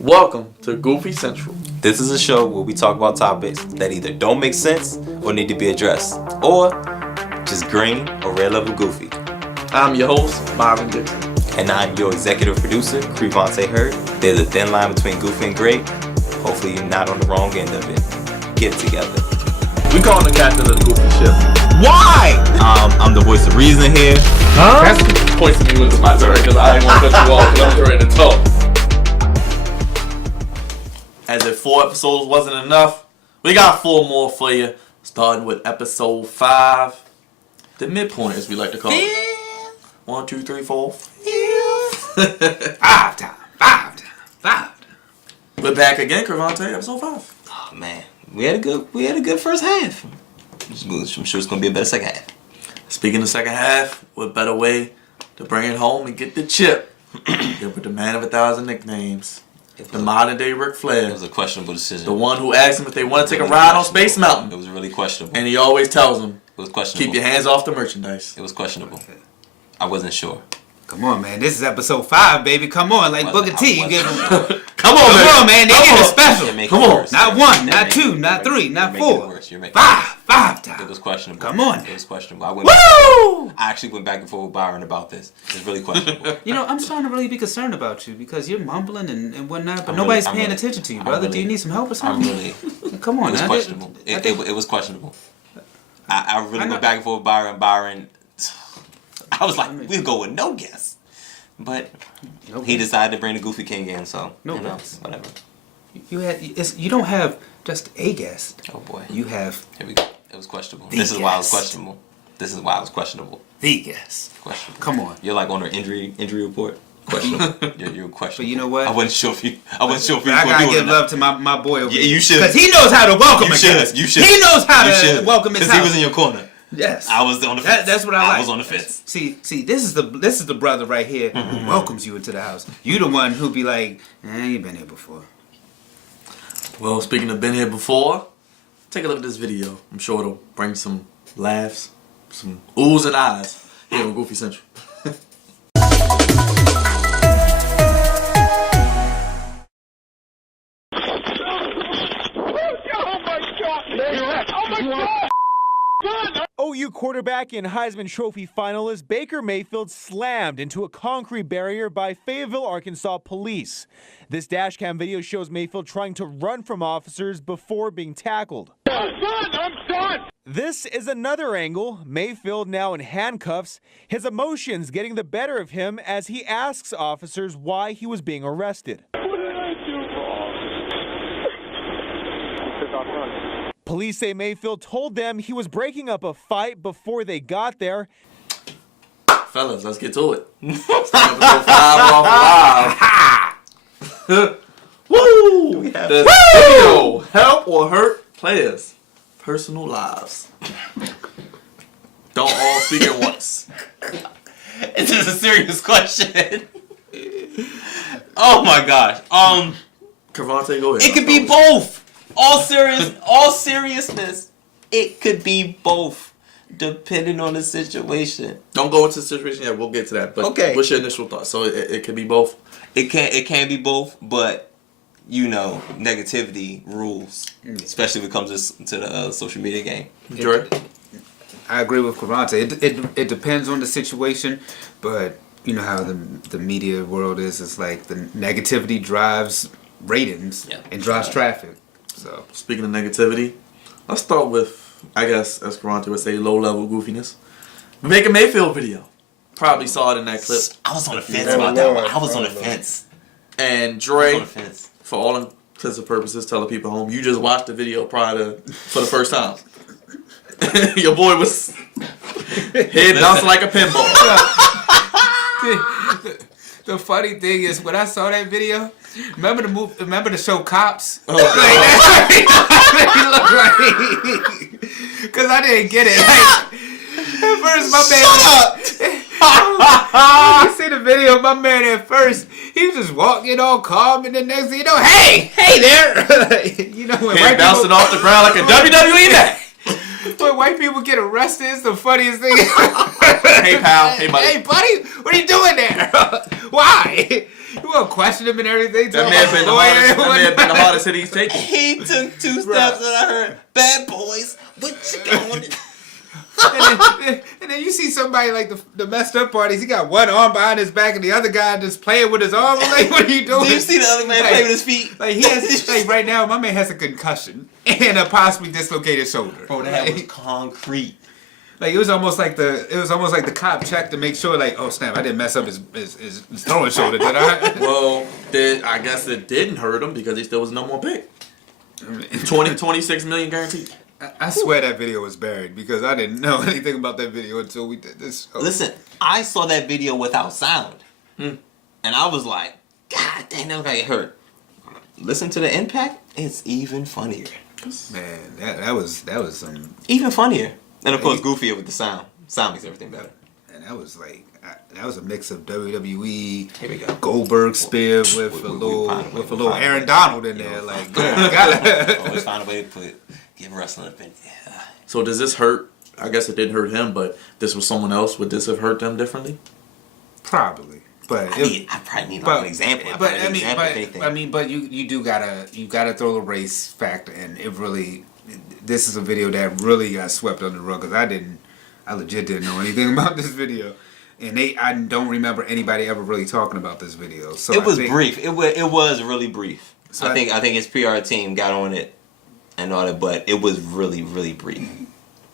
Welcome to Goofy Central. This is a show where we talk about topics that either don't make sense or need to be addressed, or just green or red level goofy. I'm your host, Byron Dixon. And I'm your executive producer, Crevonte Hurde. There's a thin line between goofy and great. Hopefully you're not on the wrong end of it. Get it together. We call him the captain of the goofy ship. Why? I'm the voice of reason here. Huh? That's points to me when it's my turn because I didn't want to cut you off because I'm ready to talk. As if 4 episodes wasn't enough, we got 4 more for you. Starting with episode 5. The midpoint, as we like to call it. 1, 2, 3, 4. 5 times. We're back again, Crevonte, episode 5. Oh man, we had a good first half. I'm sure it's gonna be a better second half. Speaking of second half, what better way to bring it home and get the chip than with the man of 1,000 nicknames. The modern day Ric Flair. It was a questionable decision. The one who asked him if they want to take a ride on Space Mountain. It was really questionable. And he always tells them, it was questionable. Keep your hands off the merchandise. It was questionable. I wasn't sure. Come on, man. This is episode 5, baby. Come on. Like Booker T. You give them... Come on, man. They get it special. Come on. Not 1, not 2, not 3, not 4. 5 times. It was questionable. Come on. It was questionable. I actually went back and forth with Byron about this. It's really questionable. You know, I'm starting to really be concerned about you because you're mumbling and whatnot, but nobody's paying attention to you, brother. Do you need some help or something? Come on, it was questionable. It was questionable. I really went back and forth with Byron. I was like, we'll go with no guess. But he decided to bring the Goofy King in, so whatever. You don't have just a guest. Oh boy. You have... Here we go. It was questionable. This is why it was questionable. The guest. Questionable. Come on. You're like on an injury report. Questionable. You're questionable. But you know what? I wasn't sure if you I gotta give love to my boy over here. Yeah, you should. Because he knows how to welcome a guest. You should. He knows how to welcome his house. Because he was in your corner. Yes. I was on the fence. That's what I like. I was on the fence. See, this is the brother right here who welcomes you into the house. You the one who be like, you ain't been here before. Well, speaking of been here before, take a look at this video. I'm sure it'll bring some laughs, some oohs and ahs here on Goofy Central. OU quarterback and Heisman Trophy finalist Baker Mayfield slammed into a concrete barrier by Fayetteville, Arkansas police. This dashcam video shows Mayfield trying to run from officers before being tackled. I'm done! This is another angle. Mayfield now in handcuffs, his emotions getting the better of him as he asks officers why he was being arrested. Police say Mayfield told them he was breaking up a fight before they got there. Fellas, let's get to it. It's episode 5 off live. Woo! Does video help or hurt players' personal lives? Don't all speak at once. This is a serious question. Oh my gosh. Crevonte, go ahead. It could be both. All seriousness, it could be both, depending on the situation. Don't go into the situation yet. We'll get to that. But okay. What's your initial thought? So it could be both. It can be both, but you know, negativity rules, especially when it comes to the social media game. I agree with Crevonte. It depends on the situation, but you know how the media world is. It's like the negativity drives ratings and drives traffic. So speaking of negativity, let's start with, I guess, as Crevonte would say, low-level goofiness. Baker Mayfield video. Probably saw it in that clip. I was on the fence about that one. I was on the fence. And Dre, for all intents and purposes, telling people home, you just watched the video for the first time. Your boy was head bouncing like a pinball. The funny thing is, when I saw that video, remember the show Cops? Oh, because I didn't get it. At first, my man. You see the video of my man at first, he was just walking all calm, and then next thing you know, hey there. You know when white bouncing off the ground like a WWE match. When white people get arrested, it's the funniest thing. Hey pal, hey buddy. Hey buddy, what are you doing there? Why? You won't question him and everything. That may have been the hardest hit he's taken. He took 2 steps and I heard, "Bad boys, what you going?" and then you see somebody like the messed up parties. He got one arm behind his back and the other guy just playing with his arm. Like, what are you doing? Do you see the other man play with his feet? Like he has, like right now, my man has a concussion and a possibly dislocated shoulder. Bro, that was concrete. Like it was almost like the cop checked to make sure, like, oh snap, I didn't mess up his throwing shoulder, did I? Well, I guess it didn't hurt him because he still was no more pick. 26 million guaranteed. I swear that video was buried because I didn't know anything about that video until we did this show. Listen, I saw that video without sound, and I was like, God damn, that guy hurt. Listen to the impact; it's even funnier. Man, that was some. Even funnier, and of course, goofier with the sound. Sound makes everything better. And that was that was a mix of WWE, Here we go. Goldberg spear with a little Aaron Donald in there. Like, always find a way to give wrestling a opinion. Yeah. So does this hurt? I guess it didn't hurt him, but this was someone else. Would this have hurt them differently? Probably, but I probably need an example. But you do gotta throw the race factor in. It really, this is a video that really got swept under the rug because I legit didn't know anything about this video. And I don't remember anybody ever really talking about this video. So it was brief. It was really brief. So I think his PR team got on it and all that, but it was really, really brief.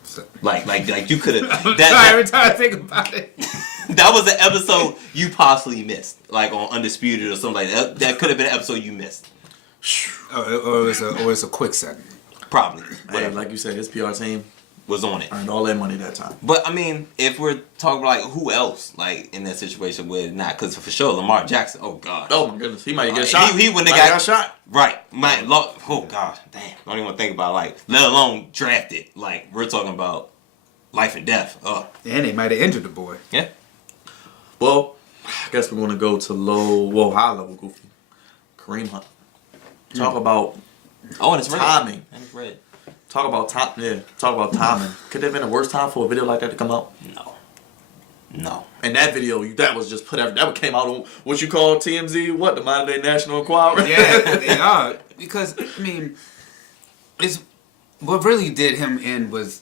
So, like you could have. Every time I think about it, that was an episode you possibly missed, like on Undisputed or something like that. That could have been an episode you missed. or it's a quick second. Probably. Hey, like you said, his PR team was on it. Earned all that money that time. But I mean, if we're talking like who else, like in that situation would not, because for sure Lamar Jackson. Oh God. Oh my goodness, he might get shot. He wouldn't have got shot. Right. Oh God. Damn. Don't even want to think about let alone drafted. Like we're talking about life and death. Oh. And they might have injured the boy. Yeah. Well, I guess we're gonna go to high level goofy. Kareem Hunt. Talk about and it's timing. And it's red. Talk about timing. Could there have been a worse time for a video like that to come out? No. And that video, that was just that came out on what you call TMZ, what, the Modern Day National Enquirer? Yeah, they are. Because, I mean, what really did him in was,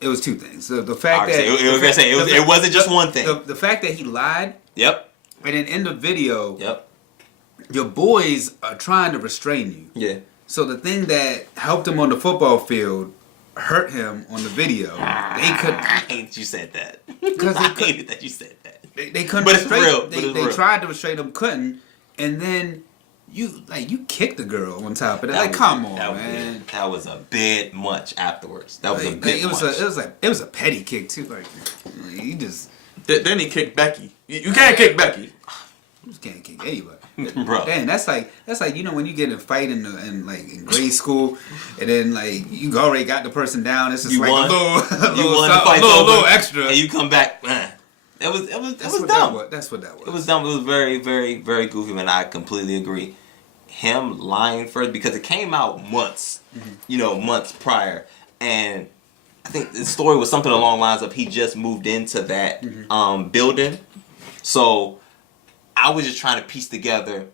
it was 2 things. The fact that... It wasn't just one thing. The fact that he lied. Yep. And then in the video... Yep. Your boys are trying to restrain you. Yeah. So the thing that helped him on the football field hurt him on the video. They couldn't. I hate you said that. I hated that you said that. They couldn't. But it's real. They tried to restrain him, couldn't, and then you kicked the girl on top of that. Like, come on, man. That was a bit much afterwards. That was a bit much. It was a petty kick too. Like he just. Then he kicked Becky. You can't kick Becky. You just can't kick anybody. Bro. Damn, that's like when you get in a fight in grade school, and then like you already got the person down. It's just you like won. a little extra, and you come back. It was dumb. That's what that was. It was dumb. It was very, very, very goofy, and I completely agree. Him lying first because it came out months, months prior, and I think the story was something along the lines of he just moved into that building, so. I was just trying to piece together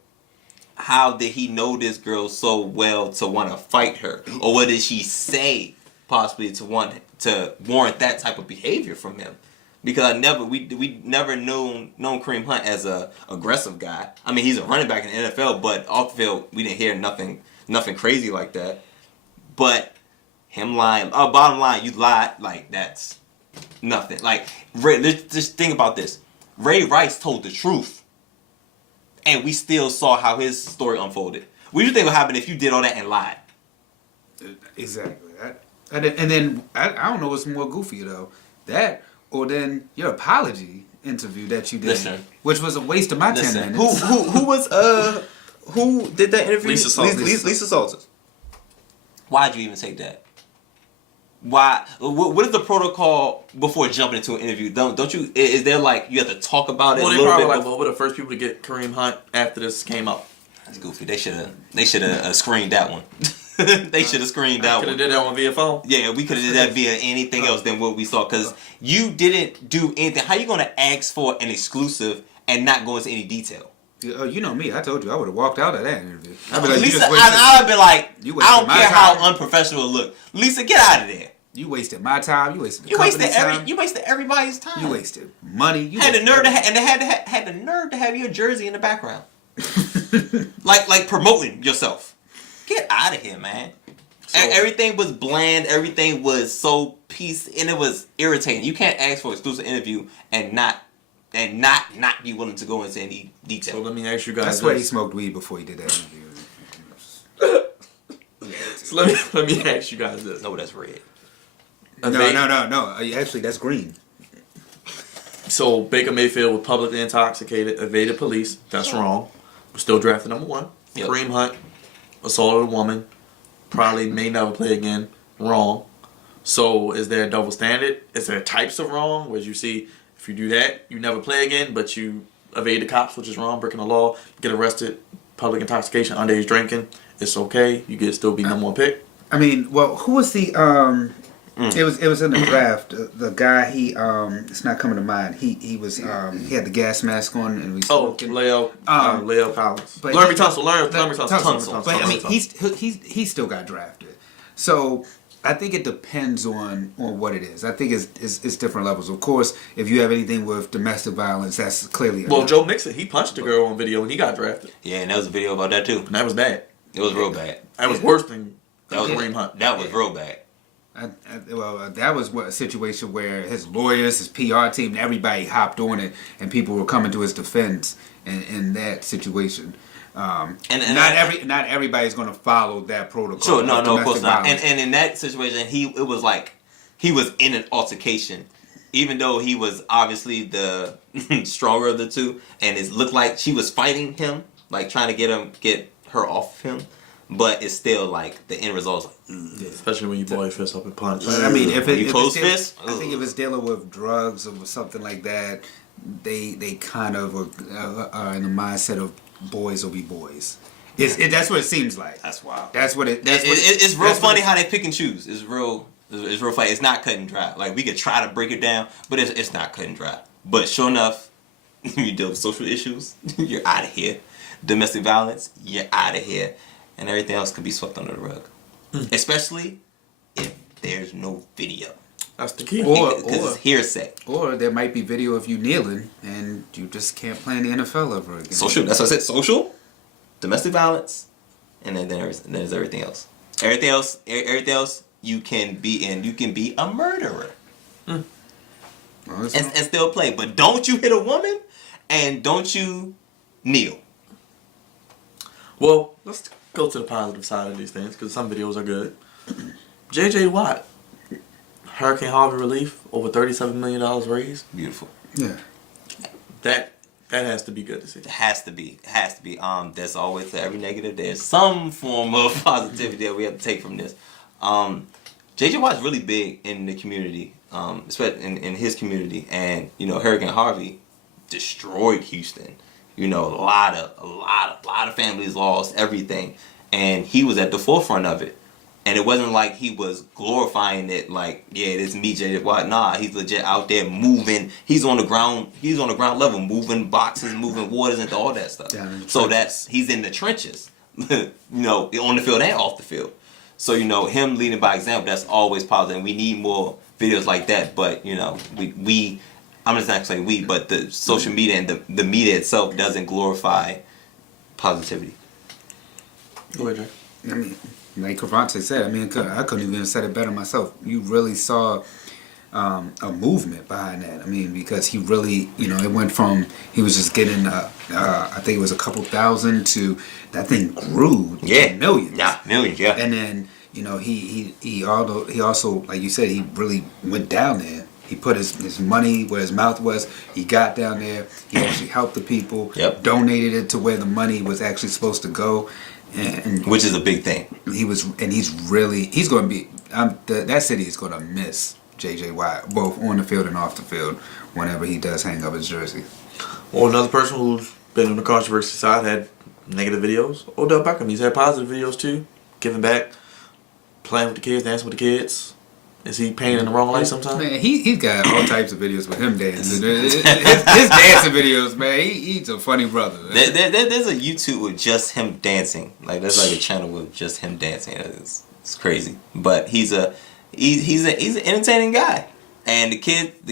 how did he know this girl so well to want to fight her, or what did she say possibly to warrant that type of behavior from him? Because we never known Kareem Hunt as a aggressive guy. I mean, he's a running back in the NFL, but off the field we didn't hear nothing crazy like that. But him lying, bottom line, you lied, like that's nothing. Like just think about this. Ray Rice told the truth. And we still saw how his story unfolded. What do you think would happen if you did all that and lied? Exactly. And then I don't know what's more goofy though. That or then your apology interview that you did, which was a waste of my 10 minutes. Who did that interview? Lisa Salters. Why'd you even take that? Why? What is the protocol before jumping into an interview? Don't you? Is there like you have to talk about it? Well, a they little probably bit like, we're the first people to get Kareem Hunt after this came out. That's goofy. They should have screened that one. They should have screened that one. Could have did that one via phone. Yeah, we could have did that via anything else than what we saw because you didn't do anything. How you gonna ask for an exclusive and not go into any detail? Oh, you know me. I told you I would have walked out of that interview. I'd be like, Lisa, I'd be like, you I don't wasted my care how time. unprofessional it look. Lisa, get out of there. You wasted my time. You wasted the You wasted company's time. you wasted everybody's time. You wasted money. You had the wasted nerve had the nerve to have your jersey in the background, like promoting yourself. Get out of here, man. So, Everything was bland. Everything was so peace, and it was irritating. You can't ask for an exclusive interview and not be willing to go into any detail. So let me ask you guys. I swear he smoked weed before he did that interview. So let me ask you guys this. No, that's red. No. Actually, that's green. So Baker Mayfield was publicly intoxicated, evaded police. That's wrong. Was still drafted number 1. Yep. Kareem Hunt assaulted a woman. Probably may never play again. Wrong. So is there a double standard? Is there types of wrong? Where you see if you do that, you never play again, but you evade the cops, which is wrong, breaking the law, get arrested, public intoxication, underage drinking, it's okay. You get still be number 1 pick. I mean, well, who was the It was in the draft. The guy it's not coming to mind. He was he had the gas mask on and we smoking. Leo Collins. But Larry Tunsil. But I mean, he still got drafted. So I think it depends on what it is. I think it's different levels. Of course, if you have anything with domestic violence, that's clearly well, Joe Mixon, he punched a girl on video and he got drafted. Yeah, and there was a video about that too. And that was bad. It was real bad. That was worse than That was Kareem Hunt. That was real bad. That was a situation where his lawyers, his PR team, everybody hopped on it, and people were coming to his defense in that situation. And not everybody's going to follow that protocol. Sure, no, of course not. And in that situation, it was like he was in an altercation, even though he was obviously the stronger of the two, and it looked like she was fighting him, like trying to get her off him. But it's still like the end result is like, especially when you boy fist up and punch. But I mean, if close fist, I think if it's dealing with drugs or something like that, they kind of are in the mindset of boys will be boys. That's what it seems like. That's wild. It's real funny how they pick and choose. It's real funny. It's not cut and dry. Like we could try to break it down, but it's not cut and dry. But sure enough, you deal with social issues, you're out of here. Domestic violence, you're out of here. And everything else could be swept under the rug. Especially if there's no video. That's the key. Because it's hearsay. Or there might be video of you kneeling and you just can't play in the NFL ever again. Social, that's what I said. Social, domestic violence, and then there's everything else. Everything else you can be in. You can be a murderer. Well, and still play. But don't you hit a woman and don't you kneel. Well, let's go to the positive side of these things because some videos are good. J.J. Watt, Hurricane Harvey relief, over $37 million raised. Beautiful. Yeah. That has to be good to see. It has to be. There's always, for every negative, there's some form of positivity that we have to take from this. J.J. Watt's really big in the community, especially in his community. And, Hurricane Harvey destroyed Houston. A lot of families lost everything, and he was at the forefront of it. And it wasn't like he was glorifying it, like, yeah, this is me, J.J. Watt. Nah, he's legit out there moving. He's on the ground. He's on the ground level, moving boxes, moving waters, and all that stuff. So he's in the trenches, on the field and off the field. So him leading by example, that's always positive. And we need more videos like that. But I'm just not saying we, but the social media and the media itself doesn't glorify positivity. Go ahead, Jay. I mean, like Crevonte said, I couldn't even have said it better myself. You really saw a movement behind that. I mean, because he really, it went from, he was just getting, I think it was a couple thousand to, that thing grew to millions. Yeah, millions, yeah. And then, he also, like you said, he really went down there. He put his money where his mouth was. He got down there. He actually helped the people. Yep. Donated it to where the money was actually supposed to go. And which is a big thing. He's going to be. That city is going to miss J.J. Watt, both on the field and off the field, whenever he does hang up his jersey. Well, another person who's been on the controversy side had negative videos. Odell Beckham, he's had positive videos too, giving back, playing with the kids, dancing with the kids. Is he painted in the wrong light sometimes? Man, he's got all types of videos with him dancing. His dancing videos, man. He's a funny brother. There's a YouTube with just him dancing. Like there's like a channel with just him dancing. It's crazy. But he's an entertaining guy, and the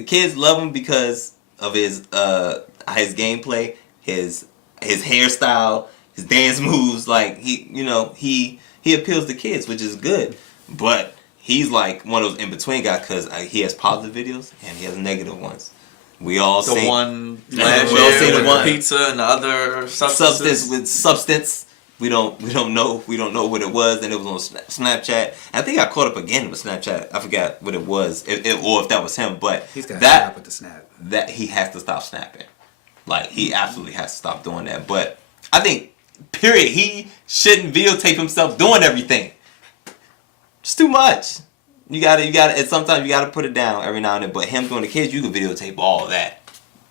kids love him because of his gameplay, his hairstyle, his dance moves. Like he appeals to kids, which is good. But he's like one of those in between guys because he has positive videos and he has negative ones. We all the seen one we last all year seen with the one pizza and the other substance. We don't know what it was, and it was on Snapchat. I think I caught up again with Snapchat. I forgot what it was, or if that was him. But he's got to stop with the snap. That he has to stop snapping. Like he absolutely has to stop doing that. But I think, period, he shouldn't videotape himself doing everything. It's too much. You gotta. And sometimes you gotta put it down every now and then. But him doing the kids, you can videotape all of that.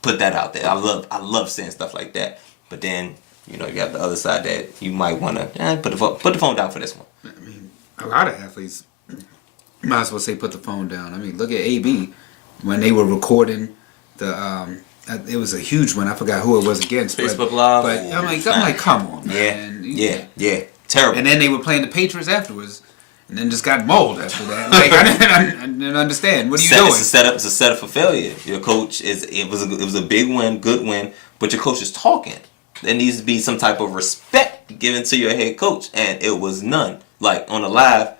Put that out there. I love seeing stuff like that. But then you got the other side that you might wanna put the phone down for this one. I mean, a lot of athletes might as well say put the phone down. I mean, look at AB when they were recording the. It was a huge one. I forgot who it was against. Facebook Live. But I'm like, come on, man. Yeah. Terrible. And then they were playing the Patriots afterwards. And then just got mauled after that. Like I didn't understand. What are you doing? It's a setup for failure. Your coach it was a big win, good win, but your coach is talking. There needs to be some type of respect given to your head coach, and it was none. Like on the live,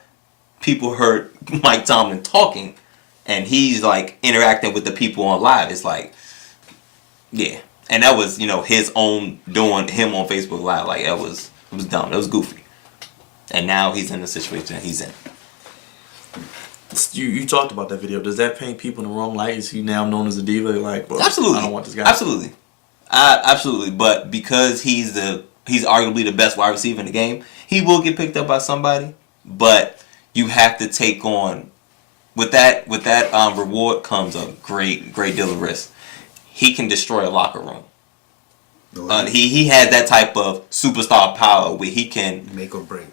people heard Mike Tomlin talking, and he's like interacting with the people on live. It's like, yeah, and that was his own doing him on Facebook Live. Like it was dumb. It was goofy. And now he's in the situation that he's in. You talked about that video. Does that paint people in the wrong light? Is he now known as a diva? Like, well, absolutely, I don't want this guy. Absolutely, absolutely. But because he's arguably the best wide receiver in the game, he will get picked up by somebody. But you have to take on with that reward comes a great deal of risk. He can destroy a locker room. He has that type of superstar power where he can make or break.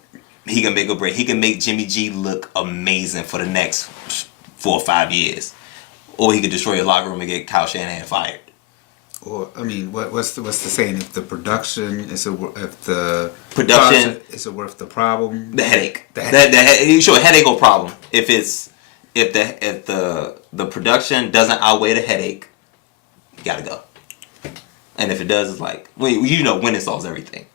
He can make or break. He can make Jimmy G look amazing for the next 4 or 5 years, or he could destroy your locker room and get Kyle Shanahan fired. Or I mean, what's the saying? If the production is worth the problem? The headache. Sure, headache or problem. If the production doesn't outweigh the headache, you gotta go. And if it does, it's like winning solves everything.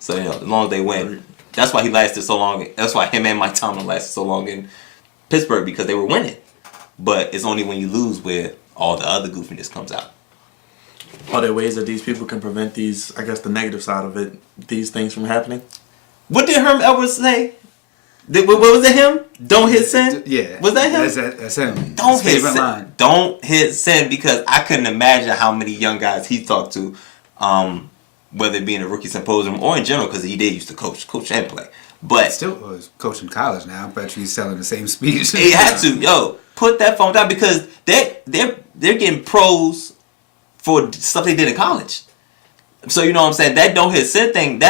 So as long as they win. That's why he lasted so long. That's why him and Mike Tomlin lasted so long in Pittsburgh, because they were winning. But it's only when you lose where all the other goofiness comes out. Are there ways that these people can prevent these, I guess the negative side of it, these things from happening? What did Herm Edwards say? What was it him? Don't hit send? Yeah. Was that him? That's him. Don't hit send. Line. Don't hit send, because I couldn't imagine how many young guys he talked to, whether it be in a rookie symposium or in general, because he did used to coach and play. But still was coaching college now. I bet he's selling the same speech. He had to. Put that phone down, because they're getting pros for stuff they did in college. So you know what I'm saying? That don't hit send thing,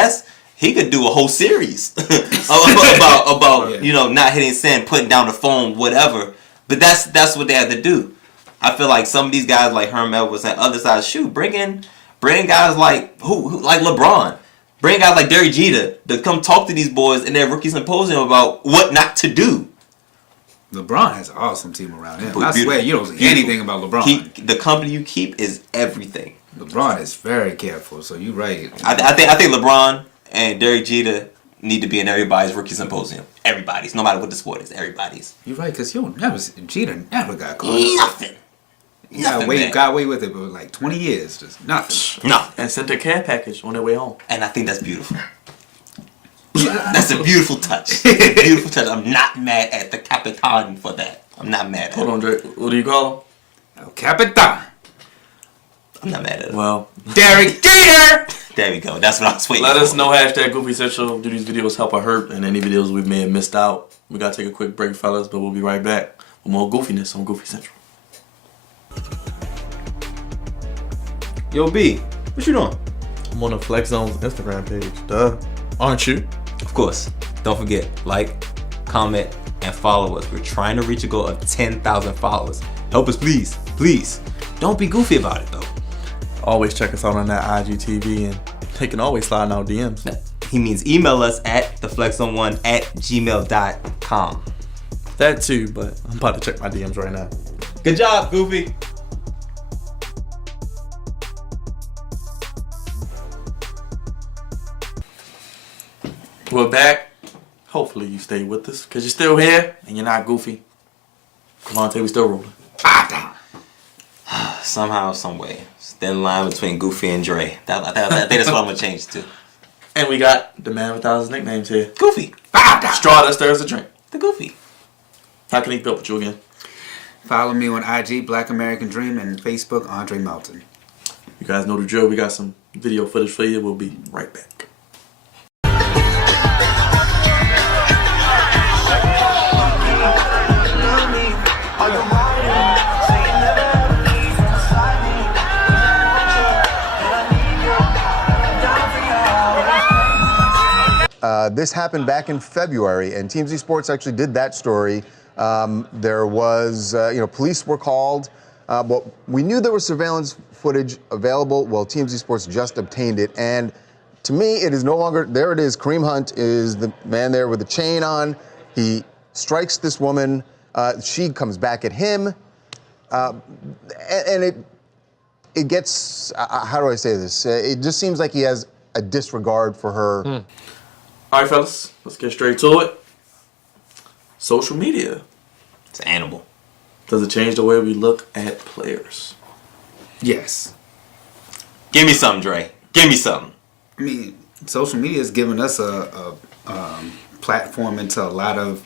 he could do a whole series about not hitting send, putting down the phone, whatever. But that's what they had to do. I feel like some of these guys like Herm Edwards and other sides, bring in guys like who like LeBron. Bring guys like Derek Jeter to come talk to these boys in their rookie symposium about what not to do. LeBron has an awesome team around him. I swear, you don't see anything about LeBron. The company you keep is everything. LeBron is very careful, so you're right. I think LeBron and Derek Jeter need to be in everybody's rookie symposium. Everybody's, no matter what the sport is, everybody's. You're right, because Jeter never got caught. Nothing. Got away with it for like 20 years. Just nothing. No. And sent a care package on their way home. And I think that's beautiful. That's a beautiful touch. Beautiful touch. I'm not mad at the Capitan for that. I'm not mad at Hold on, Drake. What do you call him? El Capitan. I'm not mad at it. Well, Derek Jeter! There we go. That's what I was waiting for. Let us know, #Goofy Central. Do these videos help or hurt? And any videos we may have missed out. We got to take a quick break, fellas, but we'll be right back with more goofiness on Goofy Central. Yo, B, what you doing? I'm on the Flex Zone's Instagram page. Duh. Aren't you? Of course. Don't forget, like, comment, and follow us. We're trying to reach a goal of 10,000 followers. Help us, please. Please. Don't be goofy about it, though. Always check us out on that IGTV, and they can always slide in our DMs. He means email us at theflexon1@gmail.com. That too, but I'm about to check my DMs right now. Good job, Goofy. We're back. Hopefully you stay with us, because you're still here and you're not goofy. Crevonte, we still rolling. Somehow, some way. It's thin line between Goofy and Dre. I think that's what I'm going to change to. And we got the man with thousands nicknames here. Goofy. Straw that stirs the drink. The Goofy. How can he build with you again? Follow me on IG, Black American Dream, and Facebook, Andre Melton. You guys know the drill. We got some video footage for you. We'll be right back. This happened back in February, and TMZ Sports actually did that story. There was, police were called. But we knew there was surveillance footage available. Well, TMZ Sports just obtained it, and to me, it is no longer. There it is. Kareem Hunt is the man there with the chain on. He strikes this woman. She comes back at him, and it gets. How do I say this? It just seems like he has a disregard for her. All right, fellas, let's get straight to it. Social media. It's an animal. Does it change the way we look at players? Yes. Give me something, Dre. Give me something. I mean, social media has given us a platform into a lot of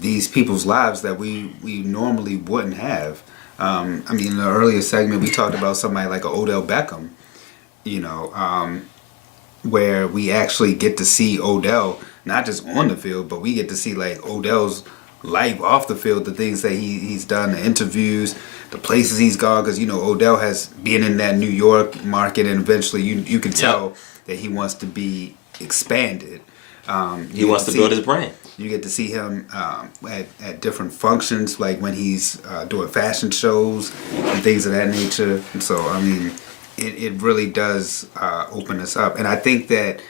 these people's lives that we normally wouldn't have. In the earlier segment, we talked about somebody like Odell Beckham, where we actually get to see Odell, not just on the field, but we get to see like Odell's life off the field, the things that he's done, the interviews, the places he's gone, because Odell has been in that New York market, and eventually you can tell that he wants to be expanded. He wants to build his brand. You get to see him at different functions, like when he's doing fashion shows and things of that nature. And so, it really does open us up. And I think that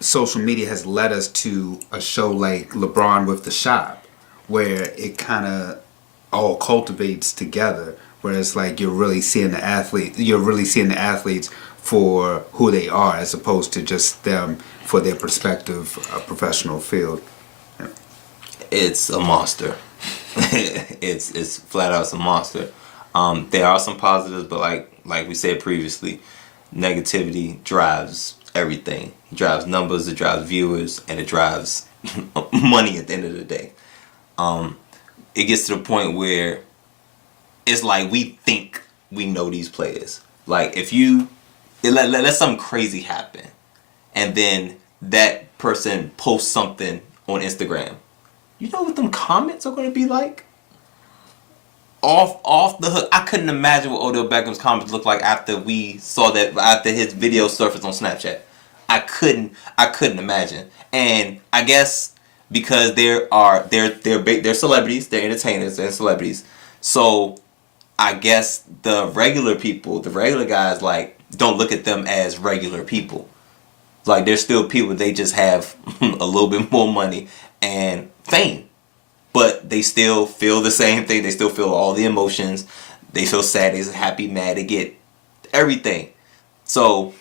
social media has led us to a show like LeBron with The Shop, where it kind of all cultivates together, where it's like you're really seeing the athletes for who they are, as opposed to just them for their prospective professional field. Yeah. It's a monster. it's flat out a monster. There are some positives, but like we said previously, negativity drives everything. It drives numbers, it drives viewers, and it drives money at the end of the day. It gets to the point where it's like we think we know these players. Like if let something crazy happen, and then that person posts something on Instagram, you know what them comments are going to be like? Off the hook. I couldn't imagine what Odell Beckham's comments looked like after his video surfaced on Snapchat. I couldn't imagine. And I guess because they're celebrities, they're entertainers, they're celebrities. So I guess the regular people, the regular guys, like, don't look at them as regular people. Like, they're still people. They just have a little bit more money and fame. But they still feel the same thing. They still feel all the emotions. They feel sad, they're happy, mad. They get everything. So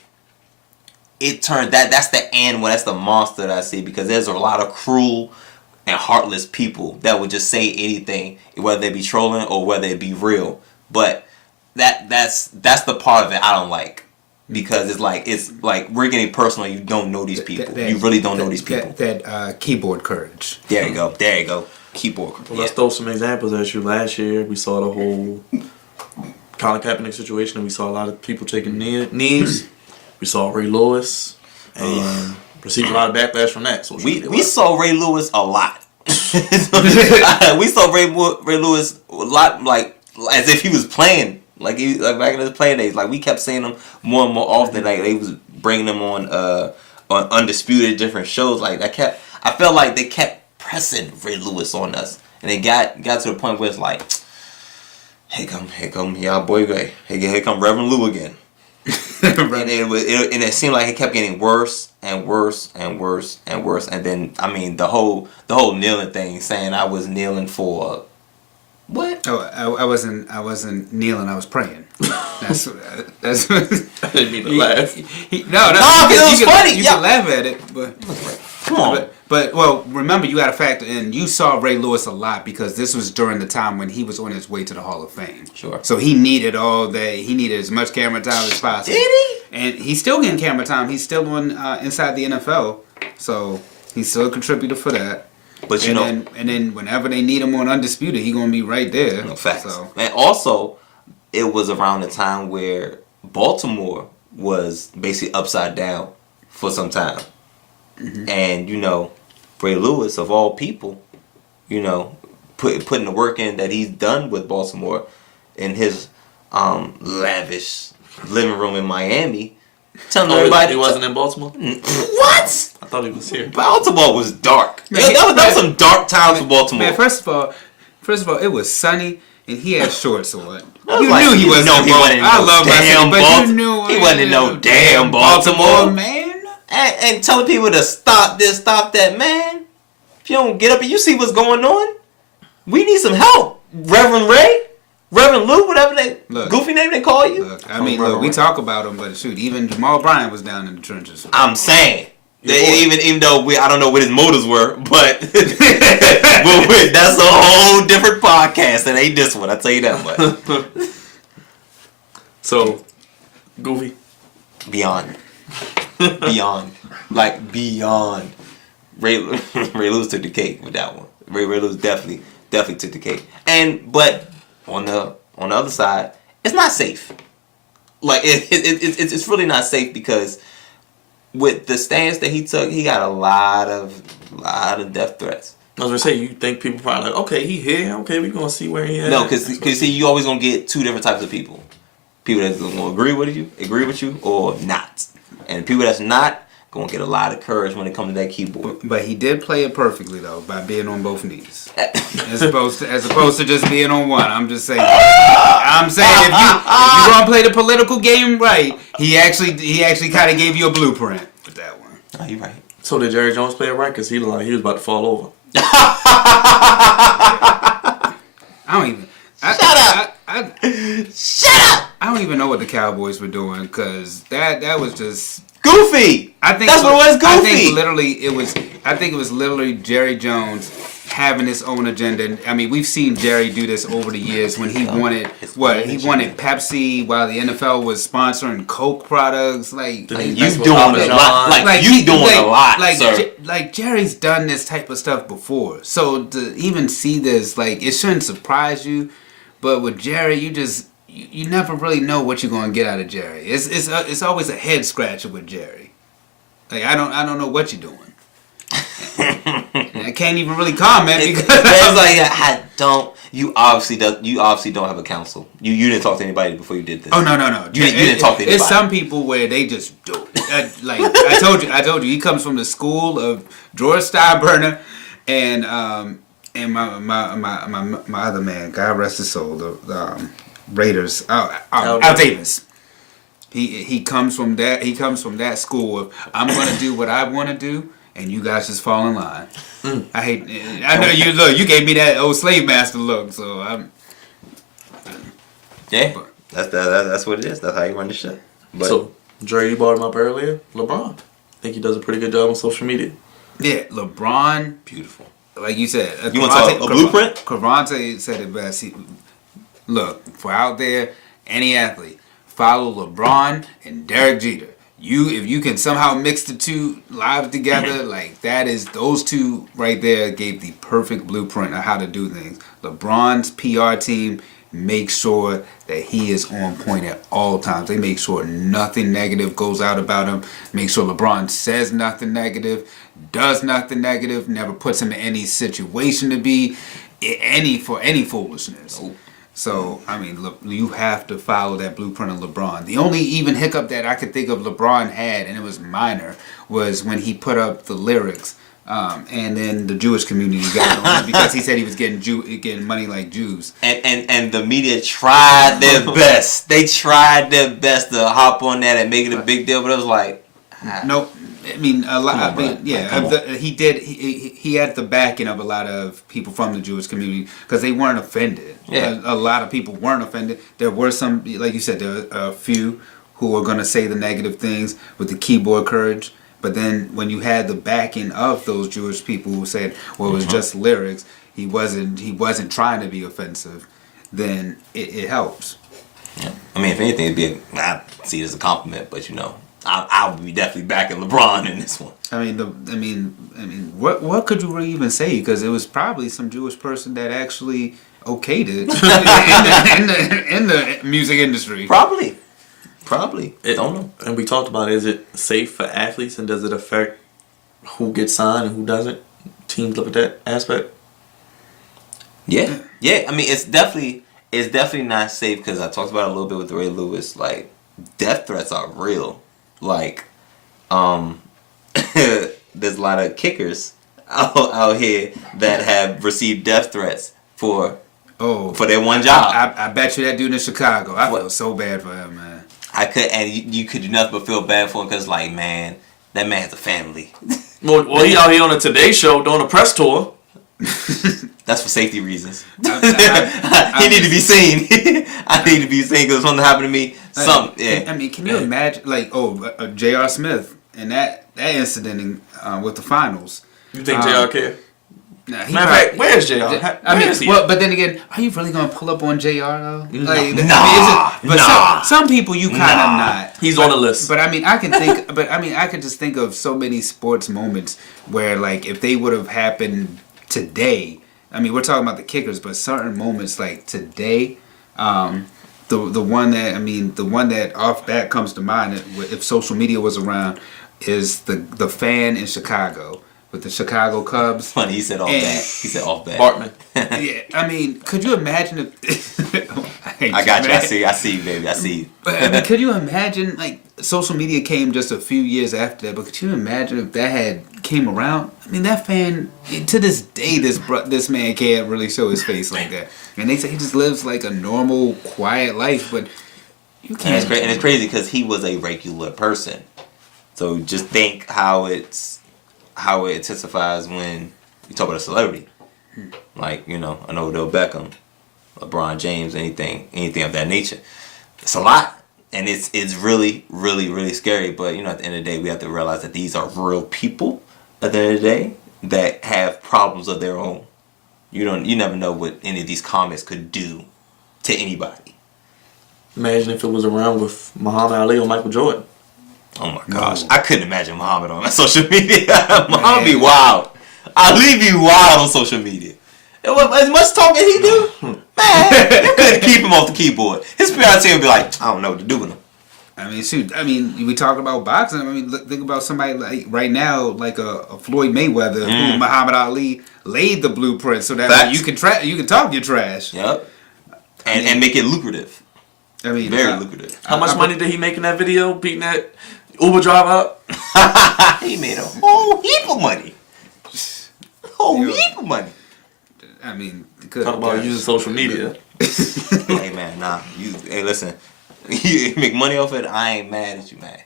it turned that's the monster that I see, because there's a lot of cruel and heartless people that would just say anything, whether they be trolling or whether it be real. But that's the part of it I don't like, because it's like we're getting personal. You don't know these people. You really don't know these people. That keyboard courage. There you go. Keyboard courage. Well, let's throw some examples at you. Last year, we saw the whole Colin Kaepernick situation, and we saw a lot of people taking knees. We saw Ray Lewis and received a lot of backlash from that. So we saw Ray Lewis a lot. We saw Ray Lewis a lot, like as if he was playing, like back in his playing days. Like we kept seeing him more and more often. Like they was bringing him on Undisputed, different shows. Like I felt like they kept pressing Ray Lewis on us, and it got to the point where it's like, here come y'all boy Ray. Here come Reverend Lou again. And it seemed like it kept getting worse and worse and worse and worse. And then I mean the whole kneeling thing, saying I was kneeling for what? Oh, I wasn't kneeling. I was praying. That's I didn't mean to laugh. It was funny. You can laugh at it, but Come on. But well, remember you got to factor in. You saw Ray Lewis a lot because this was during the time when he was on his way to the Hall of Fame. Sure. So he needed all day. He needed as much camera time as possible. Did he? And he's still getting camera time. He's still on inside the NFL. So he's still a contributor for that. But and then whenever they need him on Undisputed, he's gonna be right there. No facts. So. And also, it was around the time where Baltimore was basically upside down for some time. Mm-hmm. And, Ray Lewis, of all people, putting the work in that he's done with Baltimore in his lavish living room in Miami. Telling everybody he wasn't in Baltimore? What? I thought he was here. Baltimore was dark. Man, that was some dark times for Baltimore. Man, first of all, it was sunny and he had shorts on. You knew he wasn't. I love my city, but you knew he wasn't in no damn Baltimore, man. And telling people to stop this, stop that, man. If you don't get up and you see what's going on, we need some help. Reverend Ray, Reverend Lou, whatever goofy name they call you. Look, we talk about him, but shoot, even Jamal Bryant was down in the trenches. I'm saying. Even though I don't know what his motives were, but that's a whole different podcast. It ain't this one, I tell you that much. So, Goofy. Beyond. Ray Lewis took the cake with that one. Ray Lewis definitely took the cake. But on the other side, it's not safe. Like it's really not safe because with the stance that he took, he got a lot of death threats. I was gonna say, you think people probably like, okay, he here, okay, we gonna see where he at. No, because see, you always gonna get two different types of people. People that's gonna agree with you, or not. And people that's not gonna get a lot of courage when it comes to that keyboard. But he did play it perfectly though, by being on both knees, as opposed to just being on one. I'm just saying. If you gonna play the political game right, he actually kind of gave you a blueprint with that one. Oh, you right. So did Jerry Jones play it right? Because he looked like he was about to fall over. Shut up! I don't even know what the Cowboys were doing because that was just goofy. I think that's what it was. Goofy. I think it was literally Jerry Jones having his own agenda. I mean, we've seen Jerry do this over the years when he wanted Pepsi while the NFL was sponsoring Coke products. Like you doing a lot. Like you doing a lot, sir. Like Jerry's done this type of stuff before, so to even see this, like, it shouldn't surprise you. But with Jerry, you never really know what you're gonna get out of Jerry. It's always a head scratcher with Jerry. Like I don't know what you're doing. I can't even really comment because it's like I don't. You obviously don't have a counsel. You didn't talk to anybody before you did this. Oh no. You didn't talk to anybody. It's some people where they just do it. Like I told you, he comes from the school of George Steinbrenner and my other man, God rest his soul, the Raiders, Al Davis. He comes from that. He comes from that school of I'm gonna do what I want to do, and you guys just fall in line. I know you look. You gave me that old slave master look, so I'm. Yeah, that's what it is. That's how you run the shit. But so Dre, you brought him up earlier. LeBron, I think he does a pretty good job on social media. Yeah, LeBron, beautiful. Like you said, you want to talk a blueprint? Crevonte said it best. Look, for out there, any athlete, follow LeBron and Derek Jeter. If you can somehow mix the two lives together, like those two right there gave the perfect blueprint of how to do things. LeBron's PR team makes sure that he is on point at all times. They make sure nothing negative goes out about him. Make sure LeBron says nothing negative, does nothing negative, never puts him in any situation to be any foolishness. Nope. So, I mean, look, you have to follow that blueprint of LeBron. The only even hiccup that I could think of LeBron had, and it was minor, was when he put up the lyrics And then the Jewish community got on him because he said he was getting money like Jews. And the media tried their best. They tried their best to hop on that and make it a big deal, but it was like, no. I mean, a lot. Come on, He did. He had the backing of a lot of people from the Jewish community because they weren't offended. Yeah. A lot of people weren't offended. There were some, like you said, there were a few who were going to say the negative things with the keyboard courage. But then when you had the backing of those Jewish people who said, "Well, it was just lyrics. He wasn't trying to be offensive," then it helps. Yeah. I mean, if anything, I see it as a compliment, but I would be definitely backing LeBron in this one. I mean, what could you really even say? Because it was probably some Jewish person that actually okayed it in the music industry. Probably. Don't know. And we talked about, is it safe for athletes, and does it affect who gets signed and who doesn't? Teams look at that aspect. Yeah. I mean, it's definitely not safe because I talked about it a little bit with Ray Lewis. Like, death threats are real. Like, there's a lot of kickers out here that have received death threats for their one job. I bet you that dude in Chicago. I feel so bad for him, man. You could do nothing but feel bad for him because, like, man, that man has a family. Well, he out here on the Today Show doing a press tour. That's for safety reasons. He need to be seen. I need to be seen because if something happened to me, I mean, can you imagine, like, J.R. Smith and that incident with the finals? You think J.R. care? Nah, Matter of fact, where's J.R.? But then again, are you really gonna pull up on J.R. though? Like, some people you kind of not. He's on the list. But I mean, I can think. I could just think of so many sports moments where, like, if they would have happened today. I mean, we're talking about the kickers, but certain moments like today, the one that off bat comes to mind, if social media was around, is the fan in Chicago with the Chicago Cubs. Funny, he said off bat. He said off bat. Bartman. Yeah, I mean, could you imagine if... I got you. I see you, baby. I see you. But I mean, could you imagine, like, social media came just a few years after that, but could you imagine if that had came around? I mean, that fan, to this day, this man can't really show his face like that. And they say he just lives like a normal, quiet life, but you can't... And it's crazy because he was a regular person. So just think how it intensifies when you talk about a celebrity. Like, an Odell Beckham, LeBron James, anything of that nature. It's a lot. And it's really, really, really scary. But, at the end of the day, we have to realize that these are real people at the end of the day that have problems of their own. You never know what any of these comments could do to anybody. Imagine if it was around with Muhammad Ali or Michael Jordan. Oh my gosh. I couldn't imagine Muhammad on social media. Muhammad be wild. Ali be wild on social media. As much talking he do, man, you couldn't keep him off the keyboard. His PR team would be like, I don't know what to do with him. I mean, shoot. I mean, we talk about boxing. I mean, think about somebody like right now, like a Floyd Mayweather, who Muhammad Ali laid the blueprint so that you can talk your trash. Yep. And make it lucrative. I mean, very lucrative. How much money did he make in that video, beating that Uber driver up? He made a whole heap of money. Heap of money. I mean, talk about using social media. Hey man, hey listen, you make money off it. I ain't mad at you, man.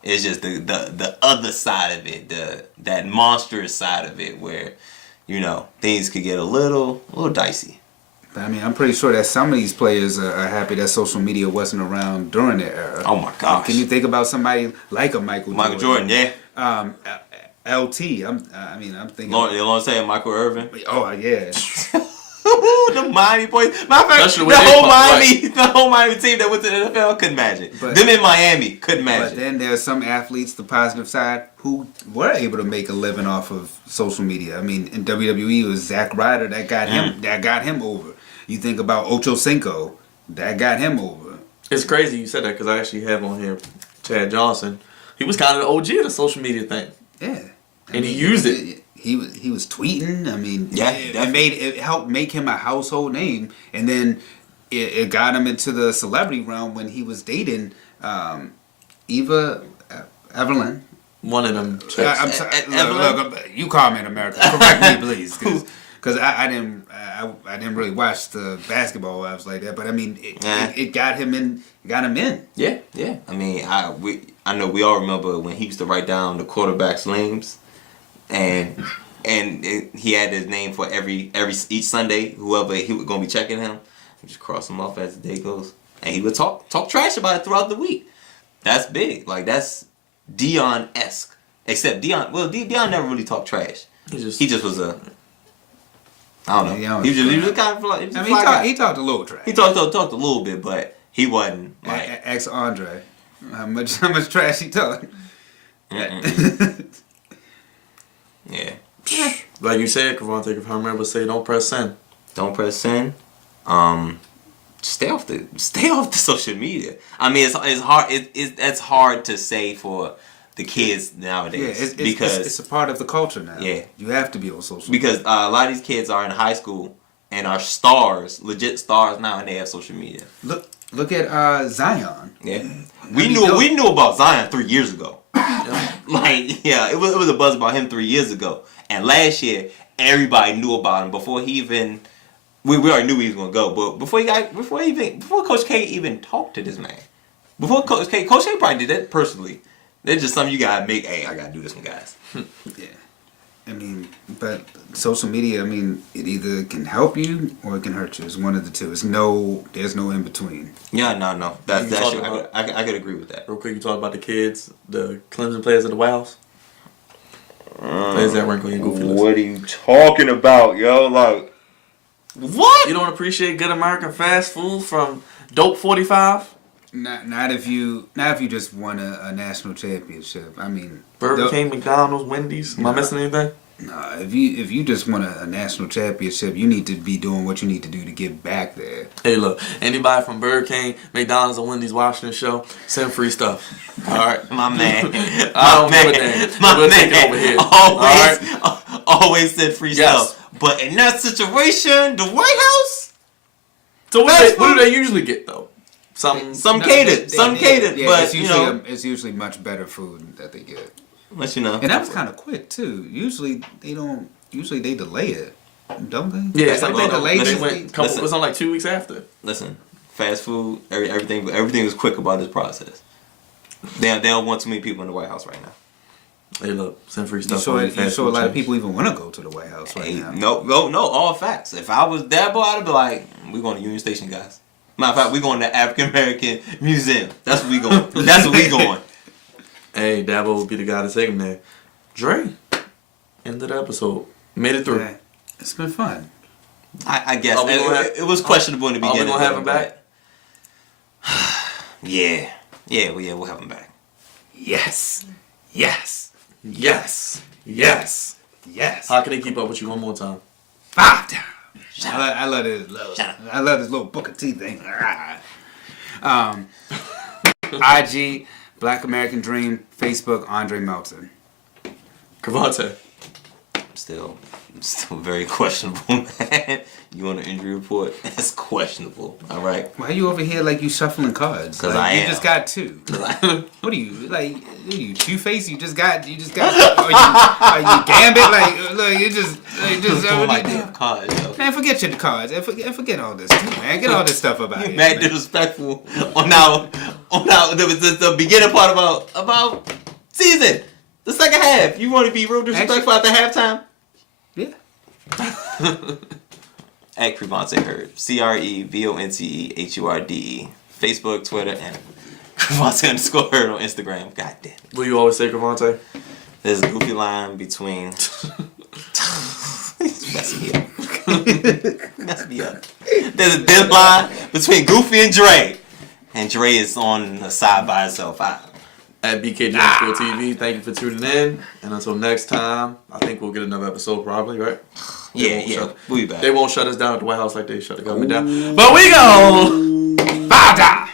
It's just the other side of it, that monstrous side of it, where things could get a little dicey. I mean, I'm pretty sure that some of these players are happy that social media wasn't around during their era. Oh my gosh! Can you think about somebody like a Michael Jordan? Yeah. LT. I'm thinking. You want to say Michael Irvin? Oh yeah. The Miami boys. Matter of fact, the whole Miami team that went to the NFL couldn't imagine. Them in Miami couldn't imagine. But then there are some athletes, the positive side, who were able to make a living off of social media. I mean, in WWE, it was Zack Ryder that got him. That got him over. You think about Ocho Cinco, that got him over. It's crazy you said that because I actually have on here Chad Johnson. He was kind of the OG of the social media thing. Yeah. And he used it. He was tweeting. I mean, it helped make him a household name, and then it got him into the celebrity realm when he was dating Eva Evelyn. One of them. I'm sorry. Look, you call me in America. Correct me, please, because I didn't really watch the basketball wives like that. But I mean, it got him in. Got him in. Yeah. I mean, I know we all remember when he used to write down the quarterback's names, and he had his name for each Sunday. Whoever he was gonna be checking him, he just cross him off as the day goes, and he would talk trash about it throughout the week. That's big. Like that's Dion-esque. Except Dion never really talked trash. He just was a. I don't know. He was kind of like. He talked a little trash. He talked a little bit, but he wasn't like. Ex Andre, how much trash he talked. Yeah. Like you said, Crevonte, if I remember, say don't press send. Don't press send. Stay off the social media. I mean, it's hard. That's hard to say for the kids nowadays because it's a part of the culture now. Yeah, you have to be on social media because media. a lot of these kids are in high school and are stars, legit stars now, and they have social media. Look at Zion. Yeah, we knew about Zion 3 years ago. Like it was a buzz about him 3 years ago, and last year everybody knew about him before he even. We already knew he was gonna go, but before Coach K even talked to this man, before Coach K probably did that personally. That's just something you gotta make. Hey, I gotta do this one, guys. Yeah, I mean, but social media, I mean, it either can help you or it can hurt you. It's one of the two. There's no in between. Yeah, no. That's true. I could agree with that. Real quick, you talk about the kids, the Clemson players at the White House. Players that weren't going to goofy list. What are you talking about, yo? Like, what? You don't appreciate good American fast food from Dope 45? Not if you just won a national championship. I mean, Burger King, McDonald's, Wendy's. Am I missing anything? No, if you just won a national championship, you need to be doing what you need to do to get back there. Hey, look, anybody from Burger King, McDonald's, or Wendy's watching the show, send free stuff. All right, my man. I don't give a damn. We'll take it over here. Always send free stuff. But in that situation, the White House. So what do they usually get though? Some catered, yeah, but it's usually much better food that they get. Let you know. And that was kind of quick too. Usually they delay it, don't they? Yeah, it's like they delay it. It was on like 2 weeks after. Listen, fast food, everything was quick about this process. They don't want too many people in the White House right now. Hey, look, send free stuff. You sure a lot of people even want to go to the White House right now? No, all facts. If I was that boy, I'd be like, we're going to Union Station, guys. Matter of fact, we're going to the African American Museum. That's where we going. That's where we going. Hey, Dabo would be the guy to take him there. Dre, end of the episode. Made it through. Yeah, it's been fun. I guess. It was questionable in the beginning. Are we going to have him back? Yeah, we'll have him back. Yes. How can they keep up with you one more time? 5 times. I love this. I love this little Booker T thing. IG, Black American Dream, Facebook, Andre Melton. Crevonte. Still very questionable, man. You want an injury report? That's questionable. All right. Why are you over here like you shuffling cards? Because like, I am. You just got 2. What are you like? Are you Two-Face? You just got. Are you Gambit? Like, look, you just. My damn cards, yo. Man, forget your cards. Forget all this, man. Get all this stuff about it. Mad disrespectful on the beginning part about season. The second half. You want to be real disrespectful at the halftime? Yeah. At Crevonte Hurde. CREVONTEHURDE. Facebook, Twitter, and Crevonte_Hurde on Instagram. God damn it. Will you always say Crevonte? There's a goofy line between. Mess me up. There's a thin line between Goofy and Dre. And Dre is on the side by himself. At BKG_TV, thank you for tuning in. And until next time, I think we'll get another episode probably, right? Yeah. We'll be back. They won't shut us down at the White House like they shut the government down. But we go! Bada!